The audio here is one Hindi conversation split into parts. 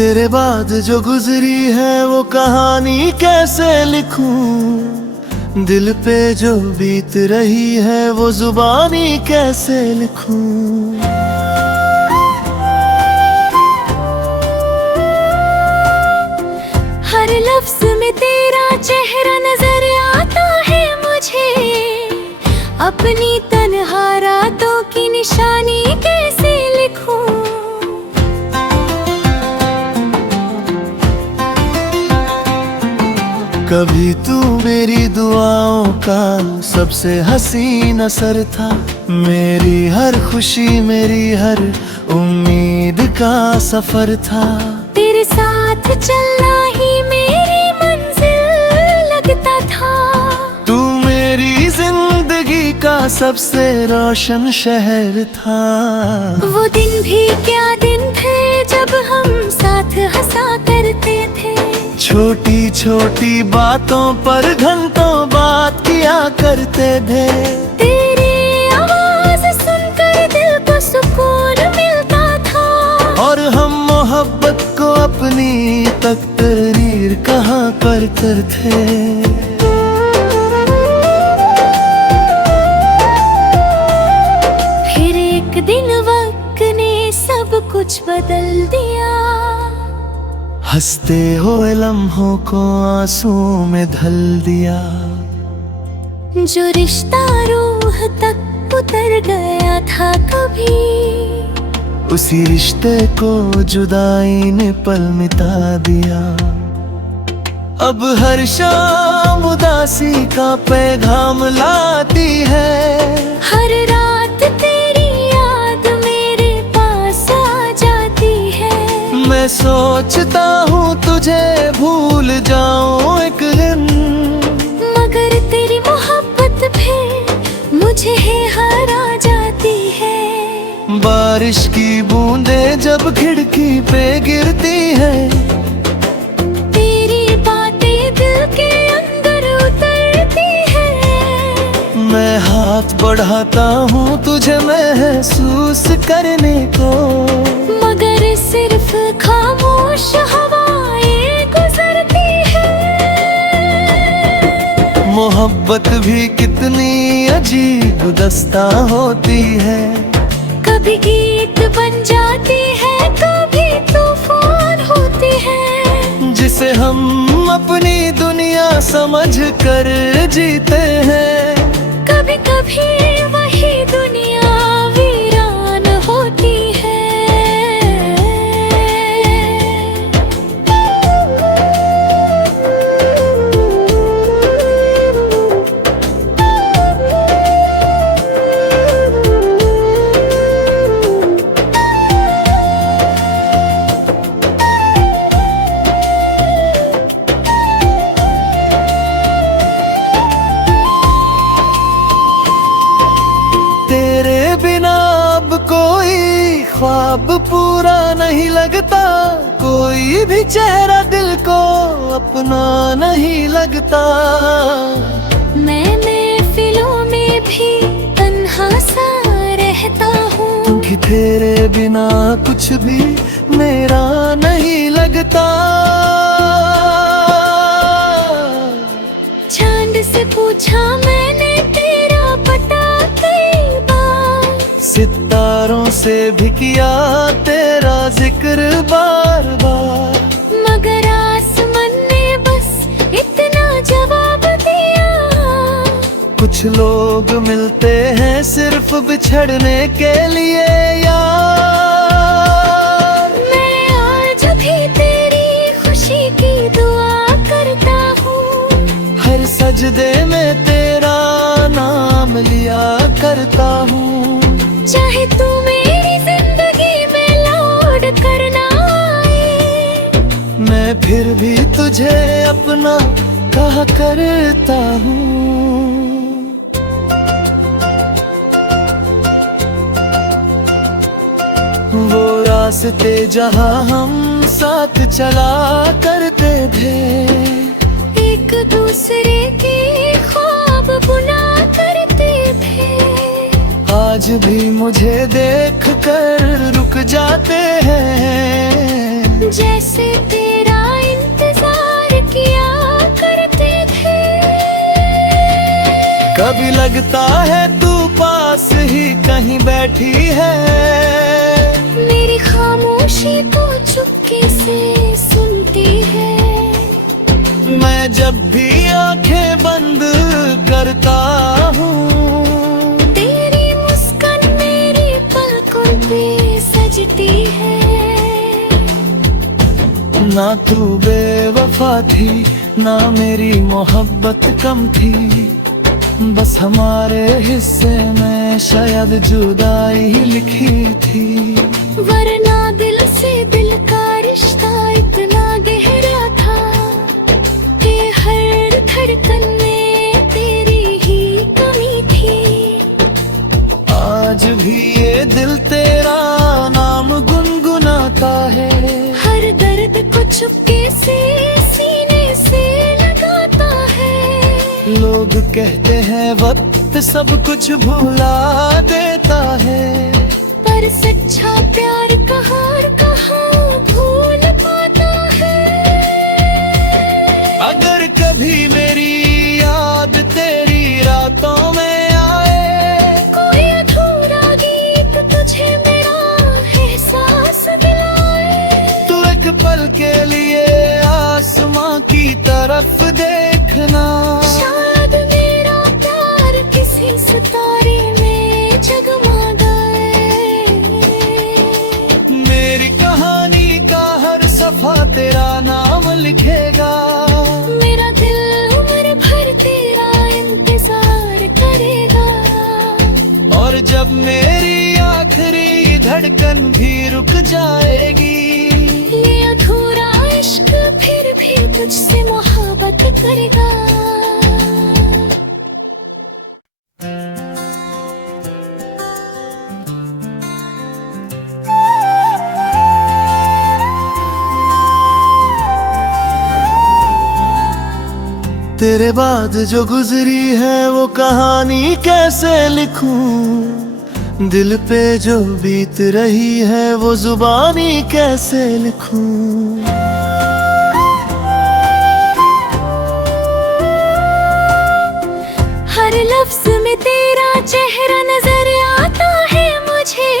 तेरे बाद जो गुजरी है वो कहानी कैसे लिखूं, दिल पे जो बीत रही है वो जुबानी कैसे लिखूं। हर लफ्ज में तेरा चेहरा नजर आता है मुझे, अपनी तन्हा रातों की निशानी कैसे लिखूं। कभी तू मेरी दुआओं का सबसे हसीन असर था, मेरी हर खुशी मेरी हर उम्मीद का सफर था। तेरे साथ चलना ही मेरी मंजिल लगता था, तू मेरी जिंदगी का सबसे रोशन शहर था। वो दिन भी क्या दिन थे जब हम साथ हंसा करते थे, छोटी छोटी बातों पर घंटों बात किया करते थे। तेरी आवाज सुनकर दिल को सुकून मिलता था, और हम मोहब्बत को अपनी तकदीर कहा करते थे। फिर एक दिन वक्त ने सब कुछ बदल दिया, हंसते हुए लम्हों को आंसू में धल दिया। जो रिश्ता रूह तक उतर गया था कभी, उसी रिश्ते को जुदाई ने पल मिटा दिया। अब हर शाम उदासी का पैगाम लाती है, हर रात तेरी याद मेरे पास आ जाती है। मैं सोचता हूँ तुझे भूल जाऊं एक दिन, मगर तेरी मोहब्बत फिर मुझे है हरा जाती है। बारिश की बूंदें जब खिड़की पे गिरती है, तेरी बातें दिल के अंदर उतरती है। मैं हाथ बढ़ाता हूँ तुझे महसूस करने को, मगर सिर्फ खामोश हवाएं गुजरती है। मोहब्बत भी कितनी अजीब दस्ता होती है, कभी गीत बन जाती है, कभी तूफान होती है। जिसे हम अपनी दुनिया समझ कर जीते हैं, कभी कभी वही दुनिया वीरान होती है। तेरे बिना अब कोई ख्वाब पूरा नहीं लगता, कोई भी चेहरा दिल को अपना नहीं लगता। मैं महफिलों में भी तन्हा सा रहता हूँ, कि तेरे बिना कुछ भी मेरा नहीं लगता। चांद से पूछा मैंने तेरा पता कई बार, सितारों से भी किया तेरा जिक्र बार बार, मगर आसमान ने बस इतना जवाब दिया। कुछ लोग मिलते हैं सिर्फ बिछड़ने के लिए यार। मैं आज भी तेरी खुशी की दुआ करता हूँ, हर सजदे में तेरा नाम लिया करता हूँ। चाहे तू मेरी जिंदगी में लौट कर ना आए, मैं फिर भी तुझे अपना कहा करता हूँ। वो रास्ते जहाँ हम साथ चला करते थे, एक दूसरे के ख्वाब बुना करते थे। आज भी मुझे देख कर रुक जाते हैं। जैसे तेरा इंतजार किया करते थे। कभी लगता है तू पास ही कहीं बैठी है, मेरी खामोशी तो चुपके से सुनती है। मैं जब भी आंखें बंद करता हूँ, तेरी मुस्कान मेरी पलकों पे सजती है। ना तू बेवफा थी, ना मेरी मोहब्बत कम थी, बस हमारे हिस्से में शायद जुदाई ही लिखी थी। वरना दिल से दिल का रिश्ता इतना गहरा था कि हर धड़कन में तेरी ही कमी थी। आज भी ये दिल तेरा नाम गुनगुनाता है, हर दर्द को चुपके से सीने से लगाता है। लोग कहते हैं वक्त सब कुछ भुला देता है, पर सच्चा प्यार कहाँ भूल पाता है। अगर कभी मेरी याद तेरी रातों में आए, कोई अधूरा गीत तुझे मेरा एहसास दिलाए, तो एक पल के लिए आसमां की तरफ देखना। शायद मेरा प्यार किसी सितारे में जगमगाए। मेरी कहानी का हर सफा तेरा नाम लिखेगा, मेरा दिल उम्र भर तेरा इंतजार करेगा। और जब मेरी आखिरी धड़कन भी रुक जाएगी, ये अधूरा इश्क फिर भी तुझसे मोहब्बत करेगा। तेरे बाद जो गुजरी है वो कहानी कैसे लिखूं, दिल पे जो बीत रही है वो जुबानी कैसे लिखूं। हर लफ्ज में तेरा चेहरा नजर आता है मुझे,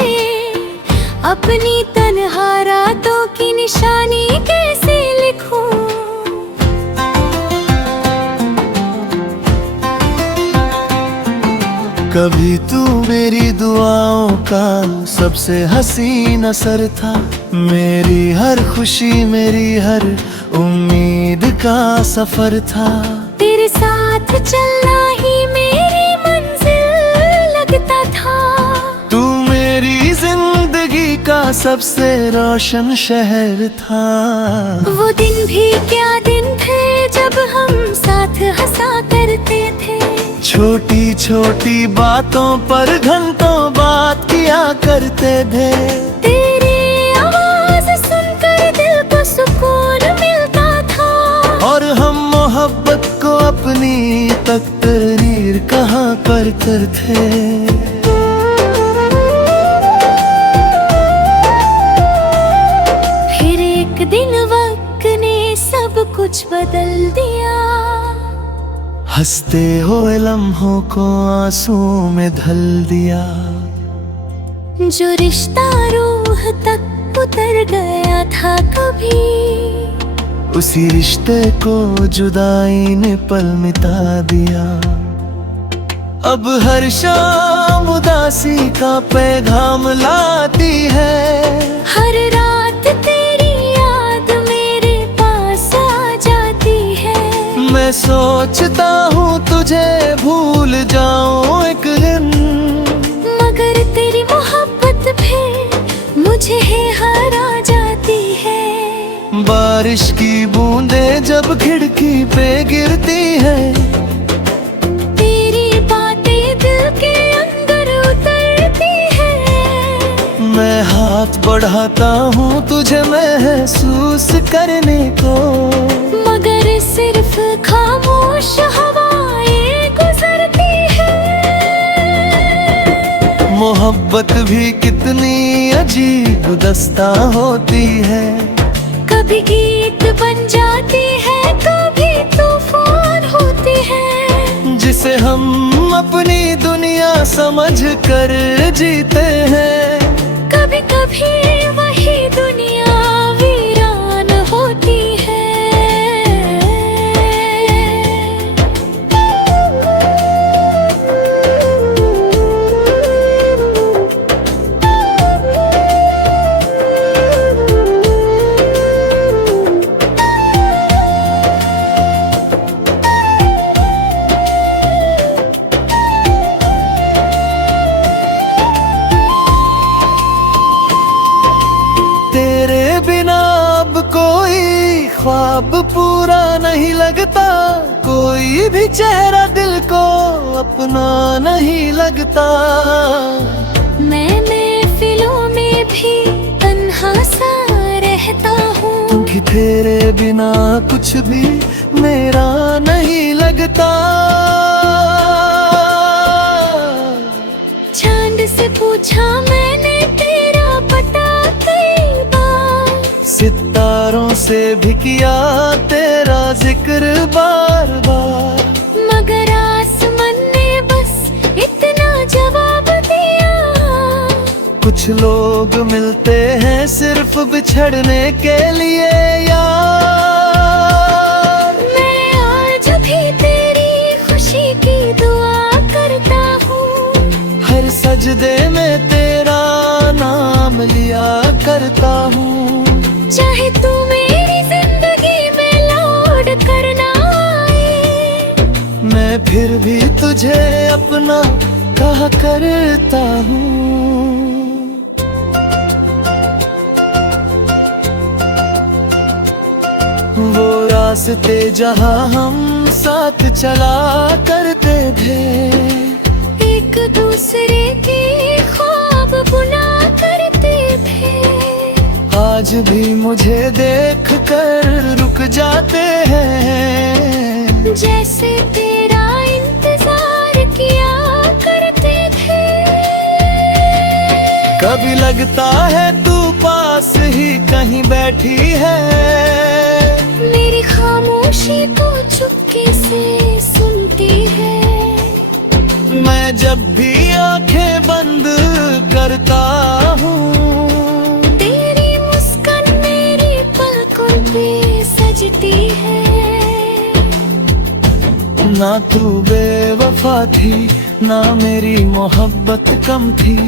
अपनी तन्हा रातों की निशानी कैसे लिखूं। कभी तू मेरी दुआओं का सबसे हसीन असर था, मेरी हर खुशी मेरी हर उम्मीद का सफर था। तेरे साथ चलना ही मेरी मंजिल लगता था, तू मेरी जिंदगी का सबसे रोशन शहर था। वो दिन भी क्या दिन थे जब हम साथ हंसा करते थे, छोटी छोटी बातों पर घंटों बात किया करते थे। तेरी आवाज सुनकर दिल को सुकून मिलता था, और हम मोहब्बत को अपनी तकदीर कहा करते थे। फिर एक दिन वक्त ने सब कुछ बदल दिया, हंसते हुए लम्हों को आंसू में ढल दिया। जो रिश्ता रूह तक उतर गया था कभी, उसी रिश्ते को जुदाई ने पल मिटा दिया। अब हर शाम उदासी का पैगाम लाती है, हर रात तेरी याद मेरे पास आ जाती है। मैं सोचता हूँ तुझे भूल जाऊं एक दिन, मगर तेरी मोहब्बत भी मुझे है हरा जाती है। बारिश की बूंदें जब खिड़की पे गिरती है, तेरी बातें दिल के अंदर उतरती है। मैं हाथ बढ़ाता हूँ तुझे महसूस करने को, मगर सिर्फ खामोश हवाएं गुजरती है। मोहब्बत भी कितनी अजीब दस्ता होती है, कभी गीत बन जाती है, कभी तूफान होती है। जिसे हम अपनी दुनिया समझ कर जीते हैं, कभी कभी वही दुनिया वीरान होती है। तेरे बिना अब कोई ख्वाब पूरा नहीं लगता, कोई भी चेहरा दिल को अपना नहीं लगता। मैं महफिलों में भी तन्हा सा रहता हूँ, कि तेरे बिना कुछ भी मेरा नहीं लगता। चांद से पूछा मैंने तेरा पता कई बार, सितारों से भी किया तेरा जिक्र बार बार, मगर आसमान ने बस इतना जवाब दिया। कुछ लोग मिलते हैं सिर्फ बिछड़ने के लिए यार। मैं आज भी तेरी खुशी की दुआ करता हूँ, हर सजदे में तेरा नाम लिया करता हूँ। चाहे तू मेरी जिंदगी में लौट कर ना आए, मैं फिर भी तुझे अपना कहा करता हूँ। वो रास्ते जहाँ हम साथ चला करते थे, एक दूसरे के ख्वाब बुना करते थे। आज भी मुझे देख कर रुक जाते हैं, जैसे तेरा इंतजार किया करते थे। कभी लगता है तू पास ही कहीं बैठी है, मेरी खामोशी को चुपके से सुनती है। मैं जब भी आंखें बंद करता हूँ, तेरी मुस्कान मेरी पलकों पे सजती है। ना तू बेवफा थी, ना मेरी मोहब्बत कम थी,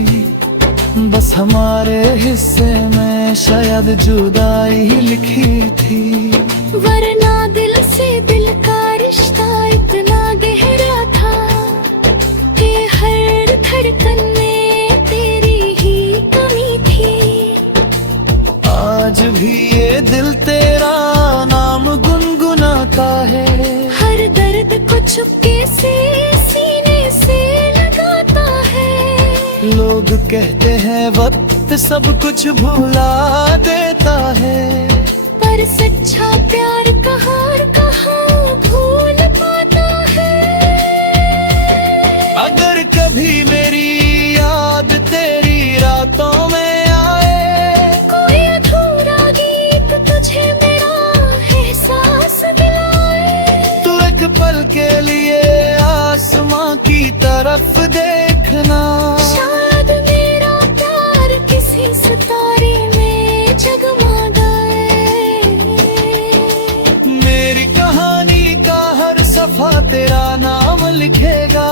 बस हमारे हिस्से में शायद जुदाई लिखी थी। वरना दिल से दिल का रिश्ता इतना गहरा था कि हर धड़कन में तेरी ही कमी थी। आज भी ये दिल तेरा नाम गुनगुनाता है, हर दर्द को चुपके से सीने से लगाता है। लोग कहते हैं वक्त सब कुछ भुला देता है, पर सच्चा प्यार कहाँ भूल पाता है। अगर कभी मेरी याद तेरी रातों में आए, कोई अधूरा गीत तुझे मेरा एहसास दिलाए, तो एक पल के लिए आसमां की तरफ देखना। शायद मेरा प्यार किसी सितारे में जगमगाए। मेरी कहानी का हर सफा तेरा नाम लिखेगा,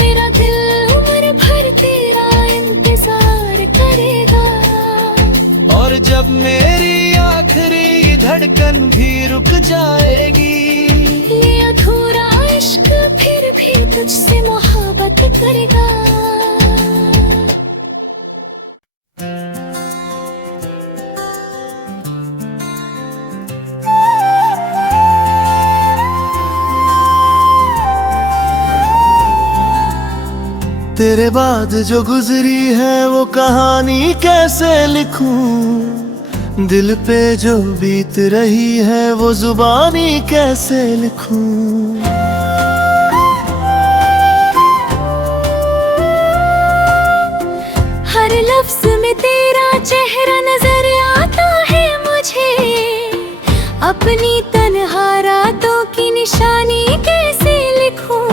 मेरा दिल उम्र भर तेरा इंतजार करेगा। और जब मेरी आखिरी धड़कन भी रुक जाएगी, ये अधूरा इश्क फिर भी तुझसे मोहब्बत करेगा। तेरे बाद जो गुजरी है वो कहानी कैसे लिखूं, दिल पे जो बीत रही है वो जुबानी कैसे लिखूं। हर लफ्ज में तेरा चेहरा नजर आता है मुझे, अपनी तन्हा रातों की निशानी कैसे लिखूं?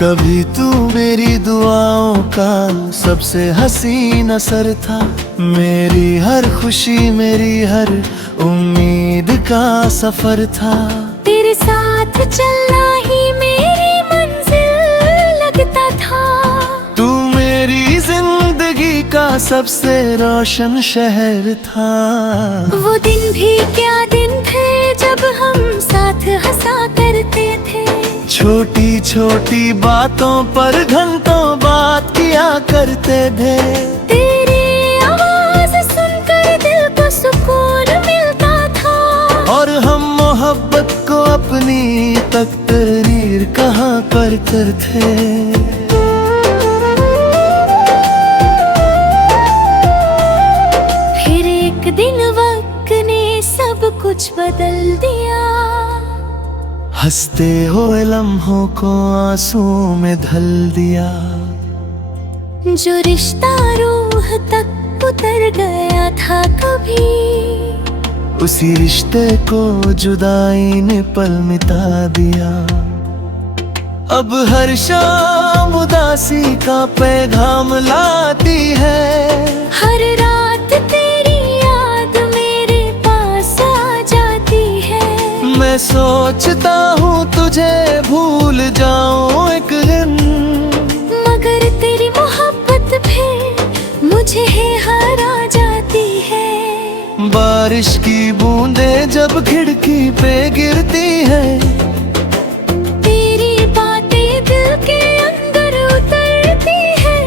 कभी तू मेरी दुआओं का सबसे हसीन असर था। मेरी हर खुशी, मेरी हर उम्मीद का सफर था। तेरे साथ चलना ही मेरी मंजिल लगता था। तू मेरी जिंदगी का सबसे रोशन शहर था। वो दिन भी क्या दिन थे जब हम साथ हंसा करते थे। छोटी छोटी बातों पर घंटों बात किया करते थे। तेरी आवाज सुनकर दिल को सुकून मिलता था। और हम मोहब्बत को अपनी तकदीर कहा करते थे। फिर एक दिन वक्त ने सब कुछ बदल दिया। हंसते हुए लम्हों को आंसू में ढल दिया। जो रिश्ता रूह तक उतर गया था कभी, उसी रिश्ते को जुदाई ने पल मिटा दिया। अब हर शाम उदासी का पैगाम लाती है। हर रात तेरी याद मेरे पास आ जाती है। मैं सोचता हूँ तुझे भूल जाऊं एक दिन, मगर तेरी मोहब्बत भी मुझे है हरा जाती है। बारिश की बूंदें जब खिड़की पे गिरती है, तेरी बातें दिल के अंदर उतरती है।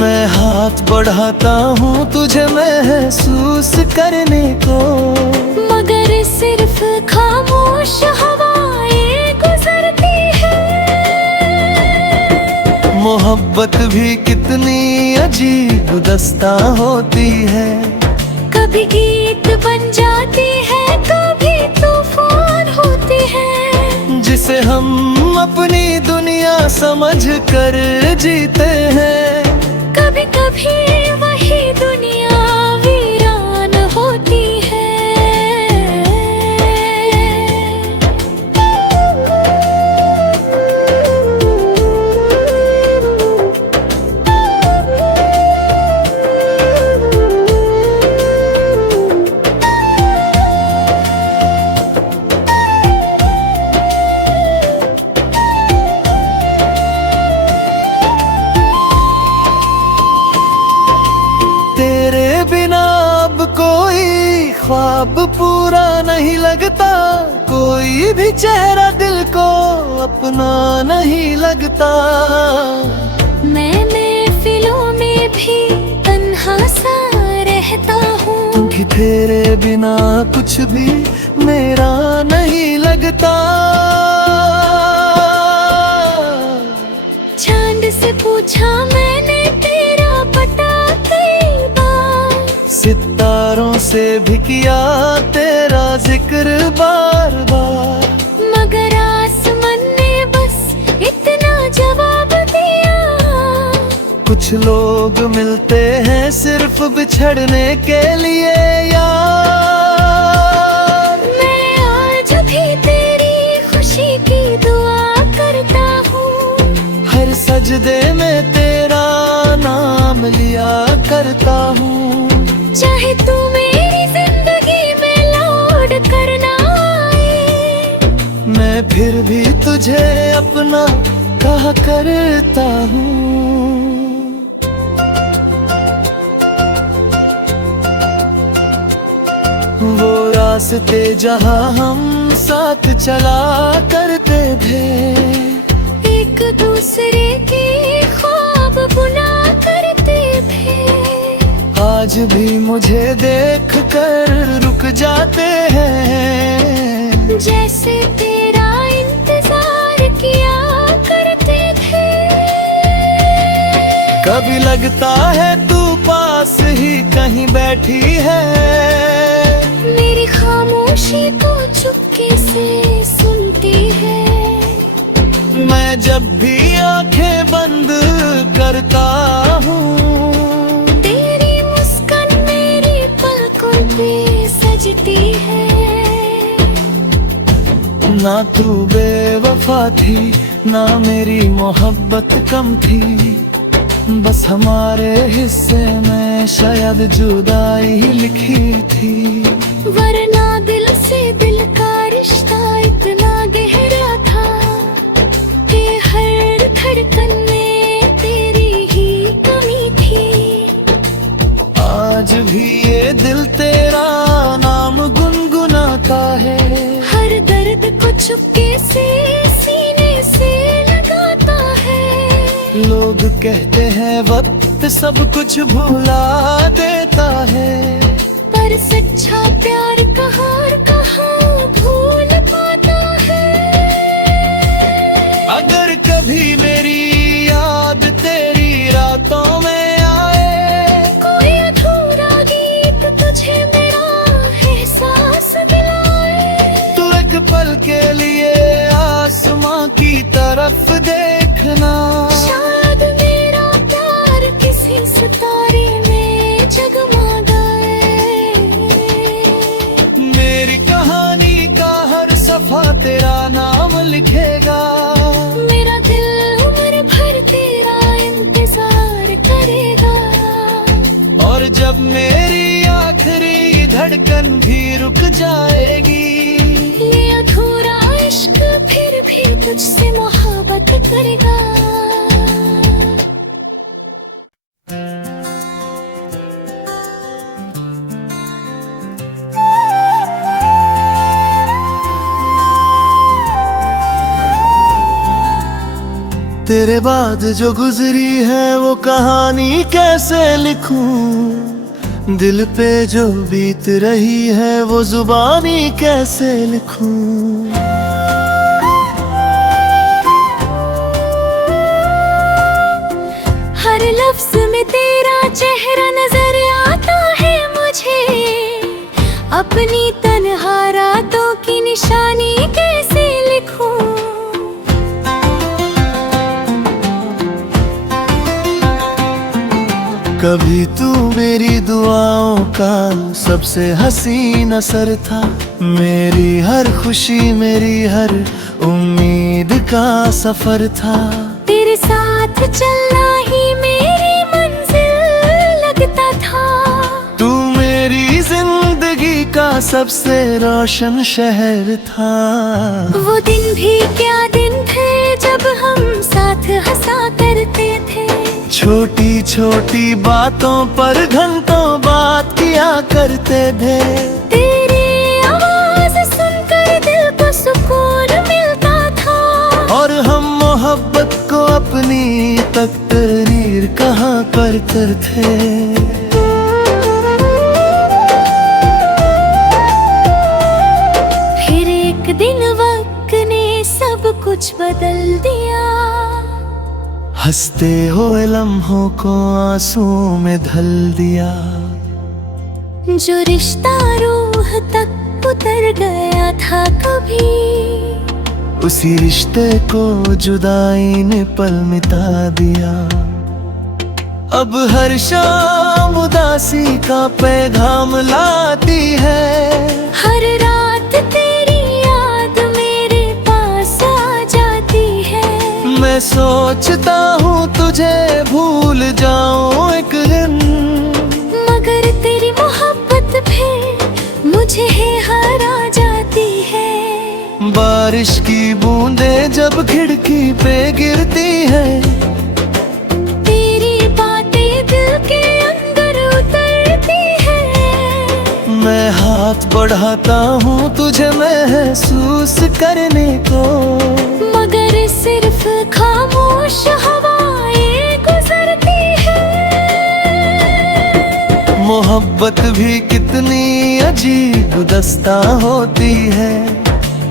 मैं हाथ बढ़ाता हूँ तुझे महसूस करने को, मगर सिर्फ खामोश हवाएं गुजरती है। मोहब्बत भी कितनी अजीब दस्ता होती है। कभी गीत बन जाती है, कभी तूफान होती है। जिसे हम अपनी दुनिया समझ कर जीते हैं। कभी कभी वही दुनिया वीरान होती है। तेरे बिना अब कोई ख्वाब पूरा नहीं लगता। कोई भी चेहरा दिल को अपना नहीं लगता। मैं महफिलों में भी तन्हा सा रहता हूँ, कि तेरे बिना कुछ भी मेरा नहीं लगता। चांद से पूछा मैंने तेरा पता कई बार। सितारों से भी किया तेरा जिक्र बार बार, मगर आसमान ने बस इतना जवाब दिया। कुछ लोग मिलते हैं सिर्फ बिछड़ने के लिए यार। मैं आज भी तेरी खुशी की दुआ करता हूँ। हर सजदे में तेरा नाम लिया करता हूँ। चाहे तू मेरी जिंदगी में लौट कर ना आए, मैं फिर भी तुझे अपना कहा करता हूँ। वो रास्ते जहाँ हम साथ चला करते थे, एक दूसरे के ख्वाब बुना करते थे। आज भी मुझे देख कर रुक जाते हैं। जैसे तेरा इंतजार किया करते थे। कभी लगता है तू पास ही कहीं बैठी है। मेरी खामोशी को चुपके से सुनती है। मैं जब भी आंखें बंद करता हूँ, ना तू बेवफा थी, ना मेरी मोहब्बत कम थी, बस हमारे हिस्से में शायद जुदाई ही लिखी थी। वरना दिल से दिल का रिश्ता इतना गहरा था कि हर धड़कन में तेरी ही कमी थी। आज भी ये दिल तेरा नाम गुनगुनाता है, हर दर्द को चुपके से सीने से लगाता है। लोग कहते हैं वक्त सब कुछ भुला देता है, पर सच्चा प्यार कहाँ भूल पाता है। अगर कभी मेरी याद तेरी रातों में आए, कोई अधूरा गीत तुझे मेरा एहसास दिलाए, तो एक पल के लिए आसमां की तरफ देखना। शायद मेरा प्यार किसी सितारे में जगमगाए। मेरी कहानी का हर सफा तेरा नाम लिखेगा, मेरा दिल उम्र भर तेरा इंतजार करेगा। और जब मेरी आखिरी धड़कन भी रुक जाएगी, ये अधूरा इश्क फिर भी तुझसे मोहब्बत करेगा। तेरे बाद जो गुजरी है वो कहानी कैसे लिखूं, दिल पे जो बीत रही है वो जुबानी कैसे लिखूं। हर लफ्ज में तेरा चेहरा नजर आता है मुझे, अपनी तन्हा रातों की निशानी कैसे लिखूं। कभी तू मेरी दुआओं का सबसे हसीन असर था, मेरी हर खुशी मेरी हर उम्मीद का सफर था। तेरे साथ चलना ही मेरी मंजिल लगता था, तू मेरी जिंदगी का सबसे रोशन शहर था। वो दिन भी क्या दिन थे जब हम साथ हंसा करते थे, छोटी छोटी बातों पर घंटों बात किया करते थे। तेरी आवाज सुनकर दिल को सुकून मिलता था, और हम मोहब्बत को अपनी तकदीर कहा करते थे। फिर एक दिन वक्त ने सब कुछ बदल दिया, हंसते हुए लम्हों को आंसू में धल दिया। जो रिश्ता रूह तक उतर गया था कभी, उसी रिश्ते को जुदाई ने पल मिटा दिया। अब हर शाम उदासी का पैगाम लाती है, हर रात तेरी याद मेरे पास आ जाती है। मैं सोचता हूँ तुझे भूल जाऊं एक दिन, मगर तेरी मोहब्बत फिर मुझे हरा जाती है। बारिश की बूंदें जब खिड़की पे गिरती है, तेरी बातें दिल के अंदर उतरती है। मैं हाथ बढ़ाता हूँ तुझे महसूस करने को, मगर सिर्फ खामोश हवाएं गुजरती है। मोहब्बत भी कितनी अजीब दस्ता होती है,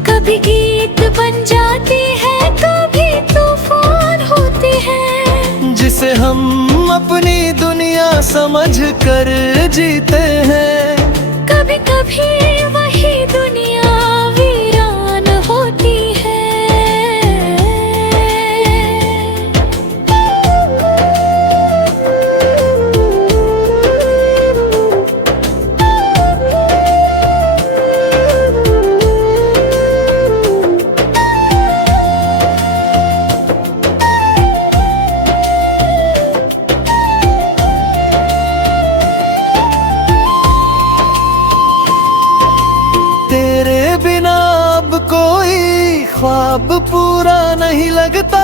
कभी गीत बन जाती है, कभी तूफान होती है। जिसे हम अपनी दुनिया समझ कर जीते हैं, कभी कभी वही दुनिया वीरान होती है। ख्वाब पूरा नहीं लगता,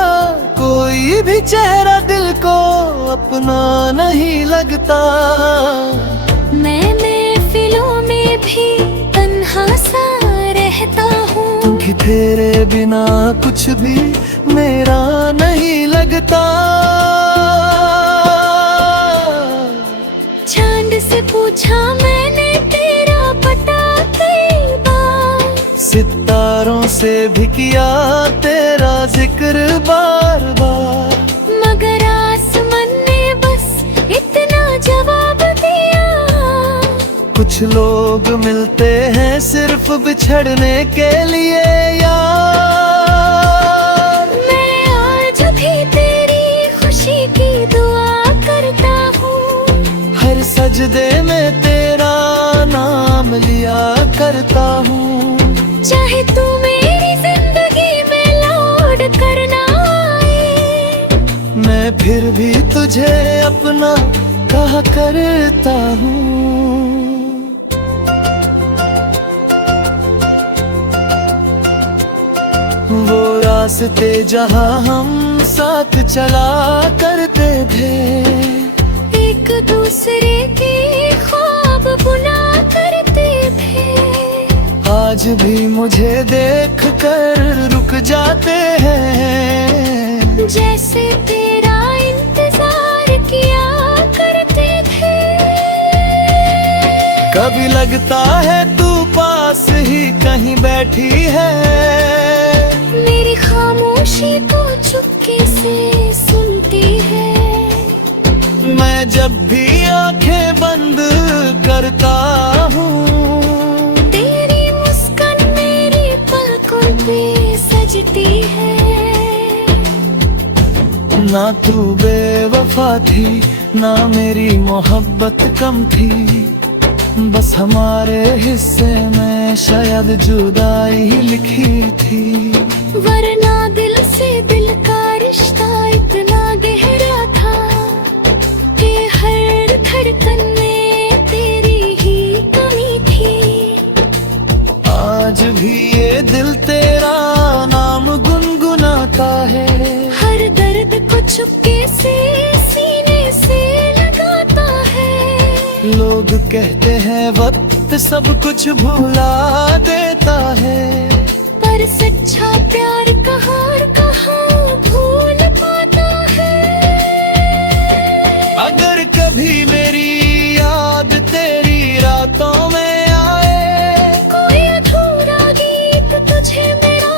कोई भी चेहरा दिल को अपना नहीं लगता। मैं महफिलों में भी तन्हा सा रहता हूँ, कि तेरे बिना कुछ भी मेरा नहीं लगता। चांद से पूछा मैंने तेरा पता कई बार, सितारों से भी किया तेरा जिक्र बार बार, मगर आसमान ने बस इतना जवाब दिया। कुछ लोग मिलते हैं सिर्फ बिछड़ने के लिए यार। मैं आज भी तेरी खुशी की दुआ करता हूँ, हर सजदे में तेरा नाम लिया करता हूँ। चाहे तू मेरी जिंदगी में लौट कर ना आए, मैं फिर भी तुझे अपना कहा करता हूँ। वो रास्ते जहाँ हम साथ चला करते थे, एक दूसरे के ख्वाब बुना करते थे, आज भी मुझे देख कर रुक जाते हैं। जैसे तेरा इंतजार किया करते थे। कभी लगता है तू पास ही कहीं बैठी है, मेरी खामोशी को चुपके से सुनती है। मैं जब भी आंखें बंद करता हूँ, तेरी मुस्कान मेरी पलकों पे सजती है। ना तू बेवफा थी ना मेरी मोहब्बत कम थी, बस हमारे हिस्से में शायद जुदाई लिखी थी। वरना दिल से दिल का रिश्ता इतना गहरा था कि हर धड़कन में तेरी ही कमी थी। आज भी ये दिल तेरा नाम गुनगुनाता है, हर दर्द को चुपके से सीने से लगाता है। लोग कहते हैं वक्त सब कुछ भुला देता है, पर सच्चा प्यार कहाँ भूल पाता है। अगर कभी मेरी याद तेरी रातों में आए, कोई अधूरा गीत तुझे मेरा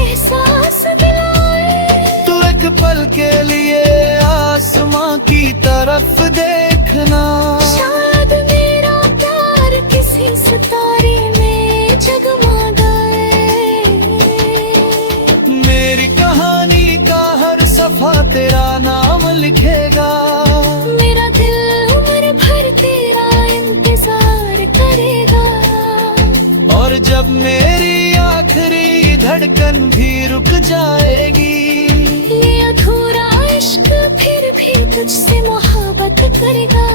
एहसास दिलाए, तो एक पल के लिए आसमां की तरफ देखना। शायद मेरा प्यार किसी सितारे में जगमगाए। मेरी कहानी का हर सफा तेरा नाम लिखेगा, मेरा दिल उम्र भर तेरा इंतजार करेगा। और जब मेरी आखिरी धड़कन भी रुक जाएगी, ये अधूरा इश्क फिर भी तुझसे मोहब्बत करेगा।